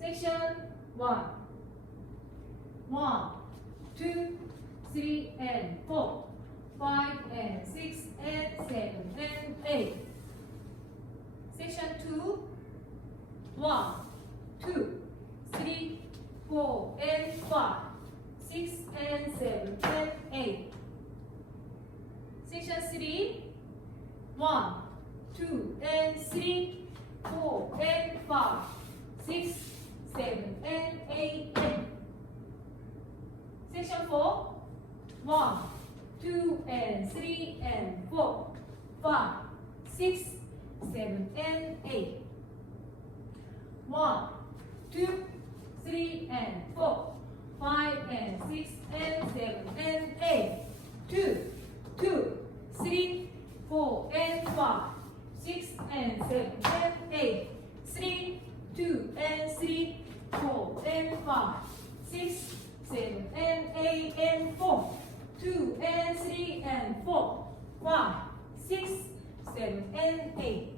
Section 1. 1, 2, 3, and 4. 5 and 6 and 7 and 8. Section 2. 1, 2, 3, 4 and 5. 6 and 7 and 8. Section 3. 1, 2 and 3, 4 and 5, 6, 7 and 8. Section 4. 1, 2 and 3 and 4, 5, 6, 7 and 8. 1, 2, 3 and 4, 5 and 6 and 7 and 8. 2, 2, 3, 4 and 5, 6 and 7 and 8. 3, 2 and 3, 4 and 5, 6, 7 and 8 and 4. 2 and 3 and 4, 5, 6, 7 and 8.